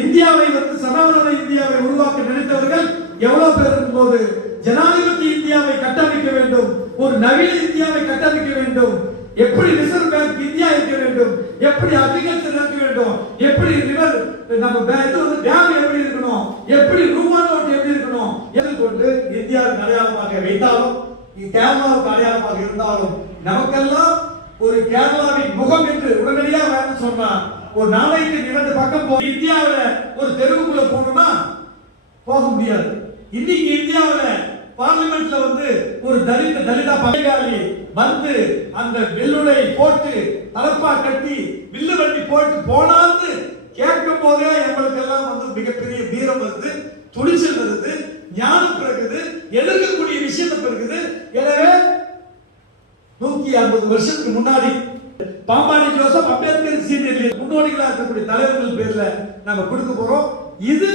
இந்தியாவை சனாதன இந்தியாவை உருவாக்க நினைத்தவர்கள் எவ்வளவு பேர் இருக்கும்போது ஜனாதிபதி இந்தியாவை கட்டமைக்க வேண்டும், ஒரு நவீன இந்தியாவை கட்டமைக்க வேண்டும், எப்படி ரிசர்வ் பேங்க் இந்தியா இருக்க வேண்டும், எப்படி அக்ரிகல்ச்சர் இருக்க வேண்டும், எப்படி ரிவர் நம்ம டேம் எப்படி இருக்கணும், எப்படி ரூபா நோட் எப்படி இருக்கணும் கொண்டு இந்தியாவுக்கு அடையாளமாக வைத்தாலும் கேரளாவுக்கு அடையாளமாக இருந்தாலும் நமக்கெல்லாம் ஒரு கேரளாவின் முகம் என்று உடனடியாக வேணும் சொன்னா ஒரு நாளைக்கு 2 பக்கம் இந்தியாவில் ஒரு தெருவுக்குள்ள போகணும்னா போக முடியாது. இன்னைக்கு இந்தியாவில் பார்லிமெண்ட்ல ஒரு தலிதா பகையாளி அந்த வெள்ளுடை போட்டு தலப்பா கட்டி வில்லு வண்டி போட்டு போனான்னு கேட்கும் போதே எங்களுக்கு எல்லாம் மிகப்பெரிய வீரம் வருது, துணிச்சல் வருது, ஞானம் பிறகுது, எதிர்க்கக்கூடிய விஷயத்தை பிறகுது. எனவே 150 வருஷத்துக்கு முன்னாடி பாம்பாடி ஜோசப் அம்பேத்கர் சீனியர் முன்னோடிகளா இருக்கக்கூடிய தலைவர்கள் பேர்ல நாங்க கொடுக்க போறோம். இது